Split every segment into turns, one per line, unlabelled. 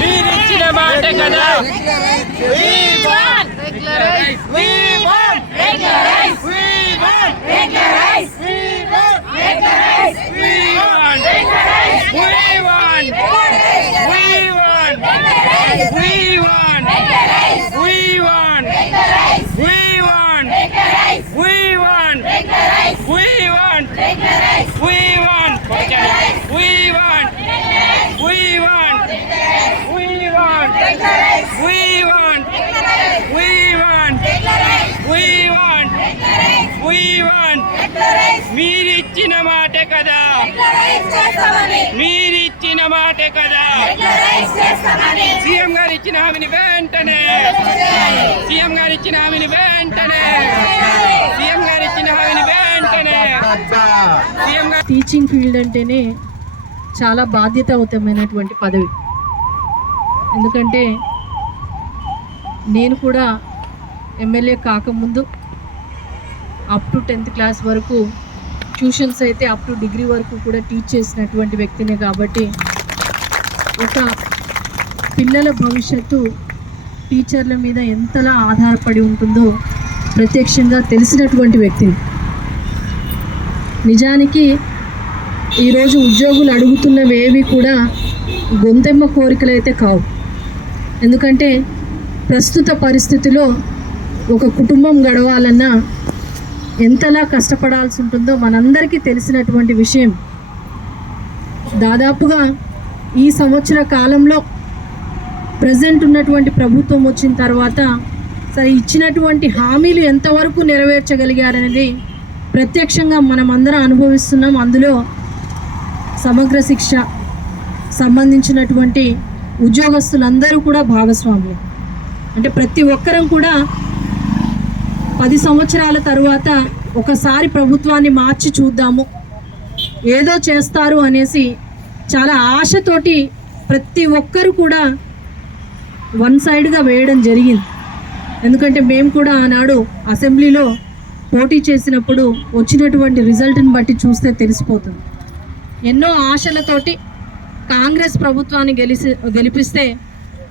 మీరిచ్చిన మాట కదా We We want. We want. We want. We want. మీరిచ్చిన మాట కదా. మీరిచ్చిన మాట కదా. సీఎం గారు ఇచ్చిన హామీని వెంటనే. సీఎం గారు ఇచ్చిన హామీని వెంటనే. సీఎం గారు ఇచ్చిన హామీని వెంటనే. సీఎం గారు
టీచింగ్ ఫీల్డ్ అంటేనే చాలా బాధ్యతాయుతమైనటువంటి పదవి. ఎందుకంటే నేను కూడా ఎమ్మెల్యే కాకముందు అప్ టు టెన్త్ క్లాస్ వరకు ట్యూషన్స్ అయితే అప్ టు డిగ్రీ వరకు కూడా టీచ్ చేసినటువంటి వ్యక్తినే కాబట్టి ఒక పిల్లల భవిష్యత్తు టీచర్ల మీద ఎంతలా ఆధారపడి ఉంటుందో ప్రత్యక్షంగా తెలిసినటువంటి వ్యక్తిని నిజానికి ఈరోజు ఉద్యోగులు అడుగుతున్నవేవి కూడా గొంతెమ్మ కోరికలు అయితే కావు. ఎందుకంటే ప్రస్తుత పరిస్థితిలో ఒక కుటుంబం గడవాలన్నా ఎంతలా కష్టపడాల్సి ఉంటుందో మనందరికీ తెలిసినటువంటి విషయం. దాదాపుగా ఈ సంవత్సర కాలంలో ప్రజెంట్ ఉన్నటువంటి ప్రభుత్వం వచ్చిన తర్వాత సరే ఇచ్చినటువంటి హామీలు ఎంతవరకు నెరవేర్చగలిగారనేది ప్రత్యక్షంగా మనం అందరం అనుభవిస్తున్నాం. అందులో సమగ్ర శిక్ష సంబంధించినటువంటి ఉద్యోగస్తులందరూ కూడా భాగస్వాములు. అంటే ప్రతి ఒక్కరం కూడా పది సంవత్సరాల తరువాత ఒకసారి ప్రభుత్వాన్ని మార్చి చూద్దాము. ఏదో చేస్తారు అనేసి చాలా ఆశతోటి ప్రతి ఒక్కరు కూడా వన్ సైడ్గా వేయడం జరిగింది. ఎందుకంటే మేము కూడా ఆనాడు అసెంబ్లీలో పోటీ చేసినప్పుడు వచ్చినటువంటి రిజల్ట్ని బట్టి చూస్తే తెలిసిపోతుంది. ఎన్నో ఆశలతోటి కాంగ్రెస్ ప్రభుత్వాన్ని గెలిసి గెలిపిస్తే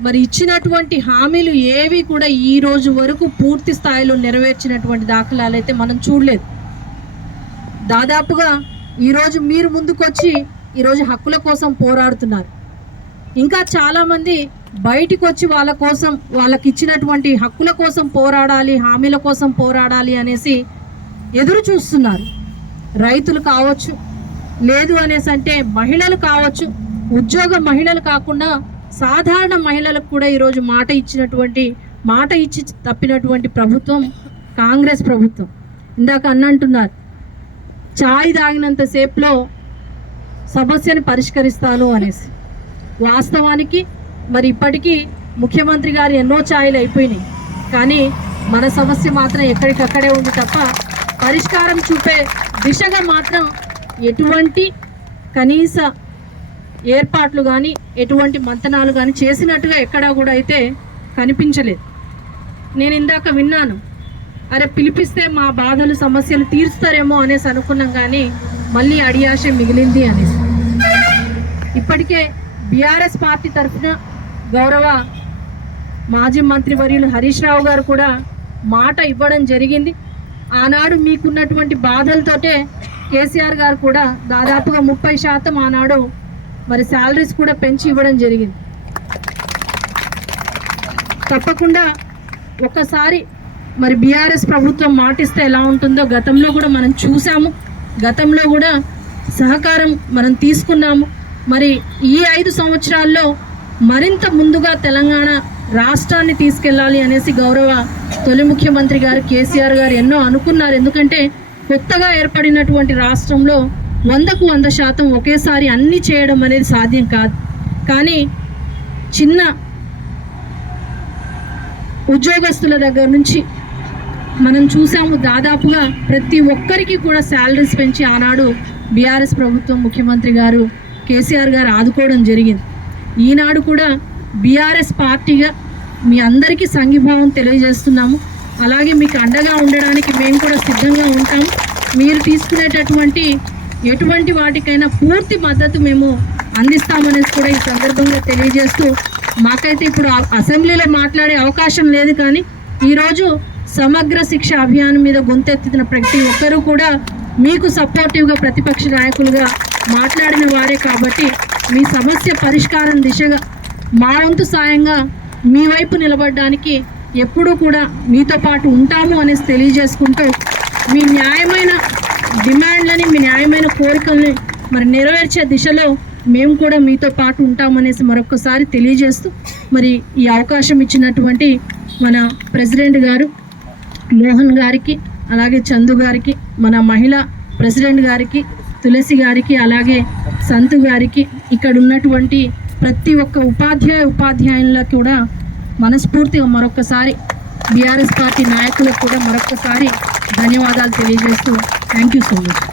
మరి ఇచ్చినటువంటి హామీలు ఏవి కూడా ఈ రోజు వరకు పూర్తి స్థాయిలో నెరవేర్చినటువంటి దాఖలాలు అయితే మనం చూడలేదు. దాదాపుగా ఈరోజు మీరు ముందుకొచ్చి ఈరోజు హక్కుల కోసం పోరాడుతున్నారు. ఇంకా చాలామంది బయటికి వచ్చి వాళ్ళ కోసం వాళ్ళకి ఇచ్చినటువంటి హక్కుల కోసం పోరాడాలి హామీల కోసం పోరాడాలి అనేసి ఎదురు చూస్తున్నారు. రైతులు కావచ్చు లేదు అనేసి అంటే మహిళలు కావచ్చు ఉద్యోగ మహిళలు కాకుండా సాధారణ మహిళలకు కూడా ఈరోజు మాట ఇచ్చినటువంటి మాట ఇచ్చి తప్పినటువంటి ప్రభుత్వం కాంగ్రెస్ ప్రభుత్వం. ఇందాక అన్నంటున్నారు చాయ్ తాగినంత సేపులో సమస్యను పరిష్కరిస్తాను అనేసి. వాస్తవానికి మరి ఇప్పటికీ ముఖ్యమంత్రి గారు ఎన్నో ఛాయలు అయిపోయినాయి. కానీ మన సమస్య మాత్రం ఎక్కడికక్కడే ఉంది తప్ప పరిష్కారం చూపే దిశగా మాత్రం ఎటువంటి కనీస ఏర్పాట్లు కానీ ఎటువంటి మంతనాలు కానీ చేసినట్టుగా ఎక్కడా కూడా అయితే కనిపించలేదు. నేను ఇందాక విన్నాను. అరే పిలిపిస్తే మా బాధలు సమస్యలు తీరుస్తారేమో అనేసి అనుకున్నాం కానీ మళ్ళీ అడియాశ మిగిలింది అనేసి. ఇప్పటికే బీఆర్ఎస్ పార్టీ తరఫున గౌరవ మాజీ మంత్రి వర్యులు హరీష్ రావు గారు కూడా మాట ఇవ్వడం జరిగింది. ఆనాడు మీకున్నటువంటి బాధలతోటే కేసీఆర్ గారు కూడా దాదాపుగా ముప్పై శాతం ఆనాడు మరి శాలరీస్ కూడా పెంచి ఇవ్వడం జరిగింది. తప్పకుండా ఒకసారి మరి బీఆర్ఎస్ ప్రభుత్వం మాటిస్తే ఎలా ఉంటుందో గతంలో కూడా మనం చూసాము. గతంలో కూడా సహకారం మనం తీసుకున్నాము. మరి ఈ ఐదు సంవత్సరాల్లో మరింత ముందుగా తెలంగాణ రాష్ట్రాన్ని తీసుకెళ్ళాలి అనేసి గౌరవ తొలి ముఖ్యమంత్రి గారు కేసీఆర్ గారు ఎన్నో అనుకున్నారు. ఎందుకంటే కొత్తగా ఏర్పడినటువంటి రాష్ట్రంలో వందకు వంద శాతం ఒకేసారి అన్ని చేయడం అనేది సాధ్యం కాదు కానీ చిన్న ఉద్యోగస్తుల దగ్గర నుంచి మనం చూసాము దాదాపుగా ప్రతి ఒక్కరికి కూడా శాలరీస్ పెంచి ఆనాడు బీఆర్ఎస్ ప్రభుత్వం ముఖ్యమంత్రి గారు కేసీఆర్ గారు ఆదుకోవడం జరిగింది. ఈనాడు కూడా బీఆర్ఎస్ పార్టీగా మీ అందరికీ సంఘీభావం తెలియజేస్తున్నాము. అలాగే మీకు అండగా ఉండడానికి మేము కూడా సిద్ధంగా ఉంటాము. మీరు తీసుకునేటటువంటి ఎటువంటి వాటికైనా పూర్తి మద్దతు మేము అందిస్తామనేసి కూడా ఈ సందర్భంగా తెలియజేస్తూ మాకైతే ఇప్పుడు అసెంబ్లీలో మాట్లాడే అవకాశం లేదు కానీ ఈరోజు సమగ్ర శిక్ష అభియాన్ మీద గొంతెత్తిన ప్రతి ఒక్కరూ కూడా మీకు సపోర్టివ్గా ప్రతిపక్ష నాయకులుగా మాట్లాడిన వారే కాబట్టి మీ సమస్య పరిష్కారం దిశగా మా వంతు సాయంగా మీ వైపు నిలబడడానికి ఎప్పుడూ కూడా మీతో పాటు ఉంటాము అనేసి తెలియజేసుకుంటూ మీ న్యాయమైన డిమాండ్లని మీ న్యాయమైన కోరికల్ని మరి నెరవేర్చే దిశలో మేము కూడా మీతో పాటు ఉంటామనేసి మరొకసారి తెలియజేస్తూ మరి ఈ అవకాశం ఇచ్చినటువంటి మన ప్రెసిడెంట్ గారు మోహన్ గారికి అలాగే చందు గారికి మన మహిళ ప్రెసిడెంట్ గారికి తులసి గారికి అలాగే సంతు గారికి ఇక్కడ ఉన్నటువంటి ప్రతి ఒక్క ఉపాధ్యాయ ఉపాధ్యాయులకు కూడా మనస్ఫూర్తిగా మరొకసారి బీఆర్ఎస్ పార్టీ నాయకులకు కూడా మరొకసారి ధన్యవాదాలు తెలియజేస్తూ థ్యాంక్ యూ సో మచ్.